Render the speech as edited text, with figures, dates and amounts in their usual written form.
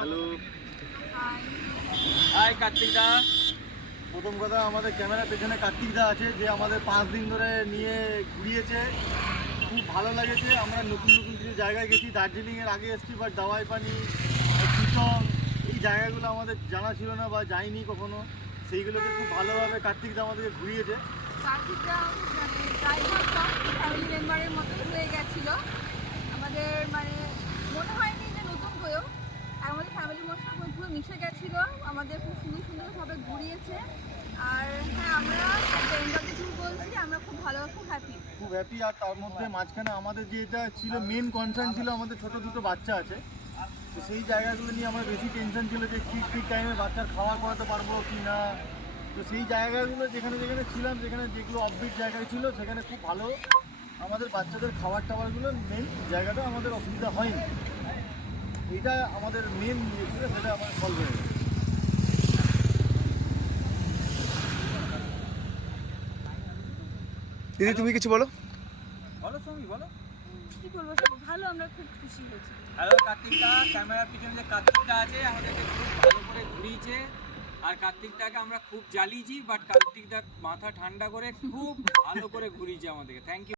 Hello, high Kartik দা। প্রথম কথা আমাদের ক্যামেরার পেছনে কার্তিক দা আছে, যে আমাদের 5 দিন ধরে নিয়ে ঘুরিয়েছে। খুব ভালো লেগেছে। আমরা নতুন নতুন কিছু জায়গায় গেছি, দার্জিলিংয়ের আগে এসেছি, বাট দাওয়াই পানি, চিতং, এই জায়গাগুলো আমাদের জানা ছিল না বা যাইনি কখনো। সেইগুলোকে খুব ভালোভাবে কার্তিক দা আমাদেরকে ঘুরিয়েছে। কার্তিকটা মানে ড্রাইভার কম ফ্যামিলি মেম্বারের মতোই হয়ে গেছিল আমাদের, মানে মনে হয়নি যে নতুন হয়েও আমাদের ফ্যামিলির মধ্যে পুরো মিশে গেছিল, আমাদের খুব সুন্দর সুন্দরভাবে ঘুরিয়েছে। আর হ্যাঁ, আমরা ট্রেনটাতে ট্যুর বলছি, আমরা খুব ভালো, খুব হ্যাপি। আর তার মধ্যে মাঝখানে আমাদের যেটা ছিল মেন কনসার্ন ছিল, আমাদের ছোটো দুটো বাচ্চা আছে, তো সেই জায়গাগুলো নিয়ে আমার বেশি টেনশন ছিল যে ঠিক টাইমে বাচ্চার খাওয়া করাতে পারবো কি না। তো সেই জায়গাগুলো যেখানে যেখানে ছিলাম, যেখানে যেগুলো অফবিট জায়গায় ছিল, সেখানে খুব ভালো আমাদের বাচ্চাদের খাবার টাবারগুলো মেন জায়গাটা আমাদের অসুবিধা হয়নি। এইটা আমাদের মেন ইয়ে ছিল, সেটা আমাদের সলভ হয়ে গেছে। দিদি তুমি কিছু বলো। বলো সৌমি, বলো। কি বলবো, সব ভালো, আমরা খুব খুশি হয়েছি। হ্যালো কার্তিক দা, ক্যামেরার পিছনে যে কার্তিক দা আছে আমাদেরকে খুব ভালো করে ঘুরিয়েছে। আর কার্তিক দাকে আমরা খুব জ্বালিয়েছি, বাট কার্তিক দা মাথা ঠান্ডা করে খুব ভালো করে ঘুরিয়েছে আমাদেরকে। Thank you.